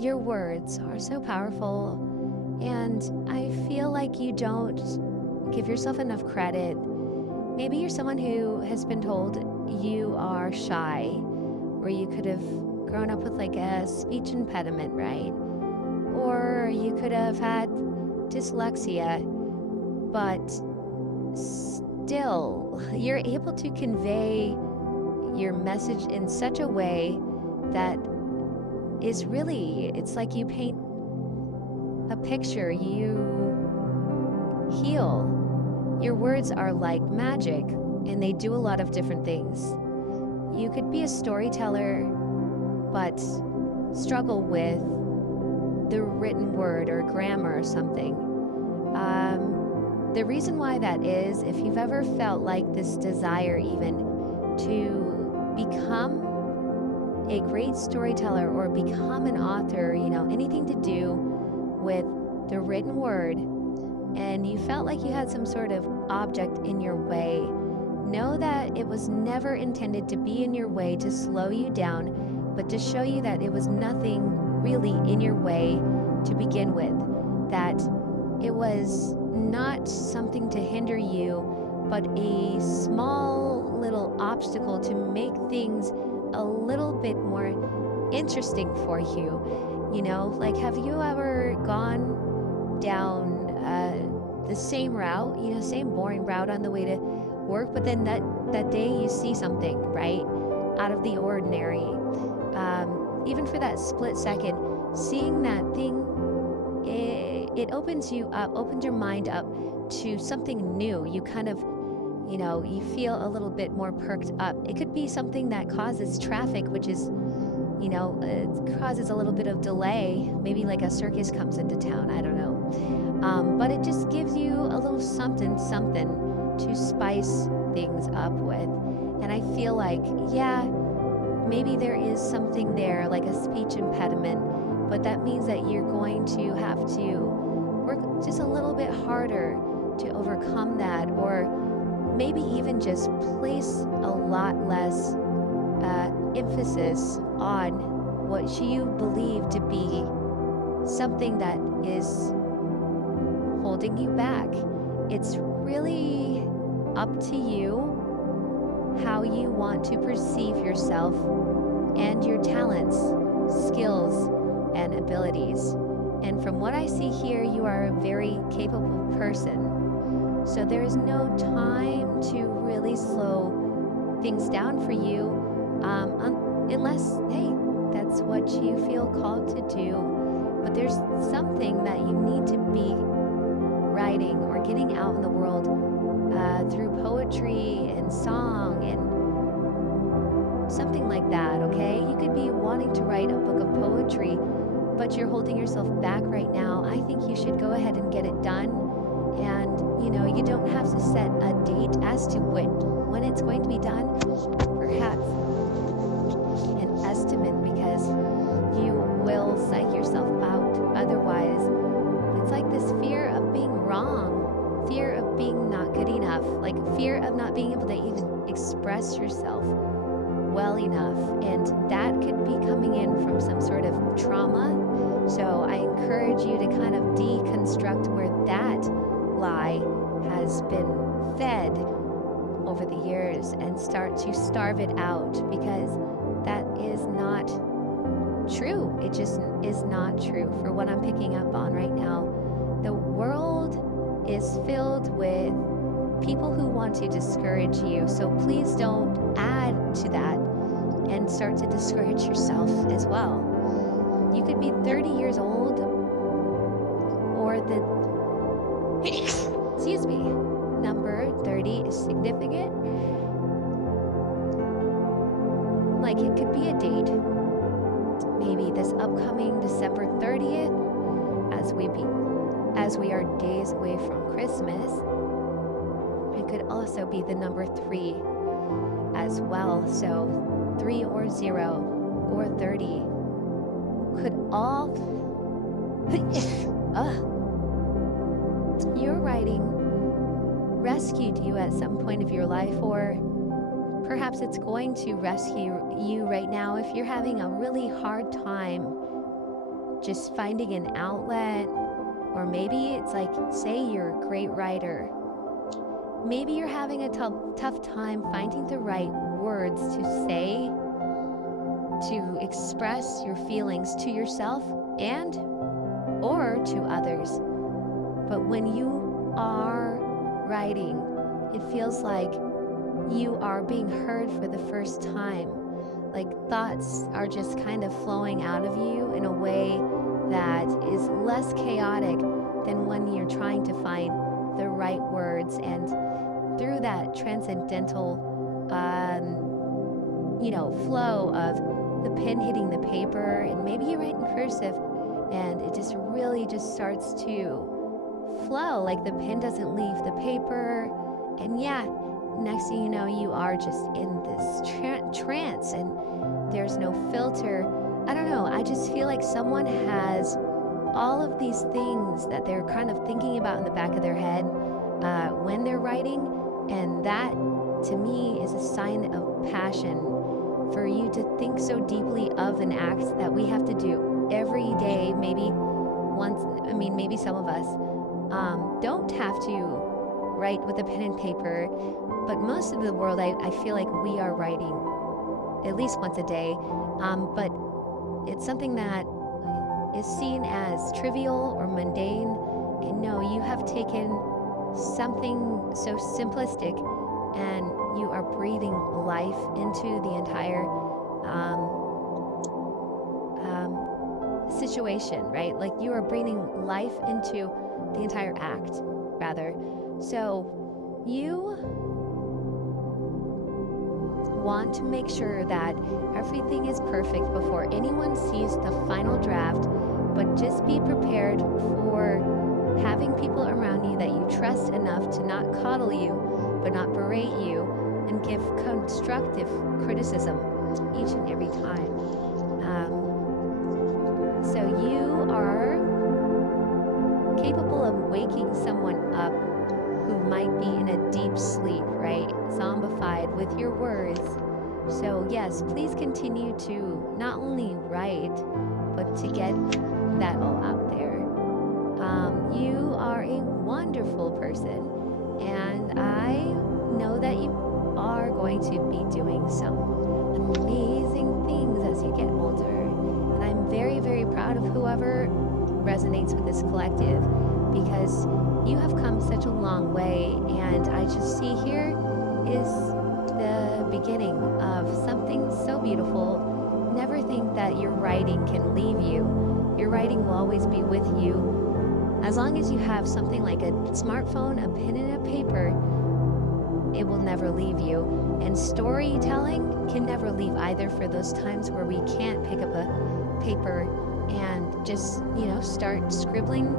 Your words are so powerful, and I feel like you don't give yourself enough credit. Maybe you're someone who has been told you are shy, or you could have grown up with like a speech impediment, right? Or you could have had dyslexia, but still, you're able to convey your message in such a way that is really, it's like you paint a picture, you heal. Your words are like magic, and they do a lot of different things. You could be a storyteller, but struggle with the written word or grammar or something. The reason why that is, if you've ever felt like this desire even to become a great storyteller or become an author, anything to do with the written word, and you felt like you had some sort of object in your way, know that it was never intended to be in your way to slow you down, but to show you that it was nothing really in your way to begin with, that it was not something to hinder you, but a small little obstacle to make things a little bit more interesting for you. Like, have you ever gone down the same route, same boring route on the way to work, but then that day you see something, right, out of the ordinary. Even for that split second, seeing that thing, it opens you up, opens your mind up to something new. You kind of, you feel a little bit more perked up. It could be something that causes traffic, which is, it causes a little bit of delay. Maybe like a circus comes into town, I don't know. But it just gives you a little something to spice things up with. And I feel like, yeah, maybe there is something there, like a speech impediment, but that means that you're going to have to work just a little bit harder to overcome that, or maybe even just place a lot less emphasis on what you believe to be something that is holding you back. It's really up to you how you want to perceive yourself and your talents, skills, and abilities. And from what I see here, you are a very capable person. So there is no time to really slow things down for you, unless, hey, that's what you feel called to do. But there's something that you need to be writing or getting out in the world through poetry and song and something like that, okay? You could be wanting to write a book of poetry, but you're holding yourself back right now. I think you should go ahead and get it done. And, you don't have to set a date as to when it's going to be done. Perhaps an estimate, because you will psych yourself out. Otherwise, it's like this fear of being wrong, fear of being not good enough, like fear of not being able to even express yourself well enough. And that could be coming in from some sort of trauma. So I encourage you to kind of deconstruct where that lie has been fed over the years and start to starve it out, because that is not true. It just is not true for what I'm picking up on right now. The world is filled with people who want to discourage you. So please don't add to that and start to discourage yourself as well. You could be 30 years old, or excuse me, number 30 is significant. Like, it could be a date, maybe this upcoming December 30th, as we are days away from Christmas. It could also be the number 3 as well. So 3 or 0 or 30 could all your writing rescued you at some point of your life, or perhaps it's going to rescue you right now if you're having a really hard time just finding an outlet, or maybe it's like, say you're a great writer. Maybe you're having a tough time finding the right words to say, to express your feelings to yourself and or to others. But when you are writing, it feels like you are being heard for the first time. Like thoughts are just kind of flowing out of you in a way that is less chaotic than when you're trying to find the right words. And through that transcendental, flow of the pen hitting the paper, and maybe you write in cursive, and it just really just starts to flow, like the pen doesn't leave the paper. And yeah, next thing you know, you are just in this trance, and there's no filter. I don't know, I just feel like someone has all of these things that they're kind of thinking about in the back of their head when they're writing, and that to me is a sign of passion. For you to think so deeply of an act that we have to do every day, maybe some of us don't have to write with a pen and paper, but most of the world, I feel like we are writing at least once a day, but it's something that is seen as trivial or mundane. And no, you have taken something so simplistic and you are breathing life into the entire situation, right? Like you are breathing life into the entire act, rather. So you want to make sure that everything is perfect before anyone sees the final draft, but just be prepared for having people around you that you trust enough to not coddle you, but not berate you, and give constructive criticism each and every time. So you are capable of waking someone up who might be in a deep sleep, right? Zombified with your words. So yes, please continue to not only write, but to get that all out there. You are a wonderful person, and I know that you are going to be doing some amazing things as you get older. And I'm very, very proud of whoever resonates with this collective, because you have come such a long way, and I just see here is the beginning of something so beautiful. Never think that your writing can leave you. Your writing will always be with you. As long as you have something like a smartphone, a pen, and a paper, it will never leave you. And storytelling can never leave either, for those times where we can't pick up a paper and just, start scribbling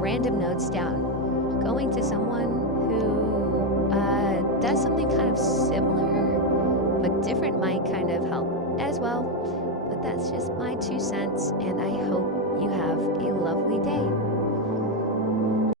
random notes down. Going to someone who does something kind of similar but different might kind of help as well. But that's just my 2 cents, and I hope you have a lovely day.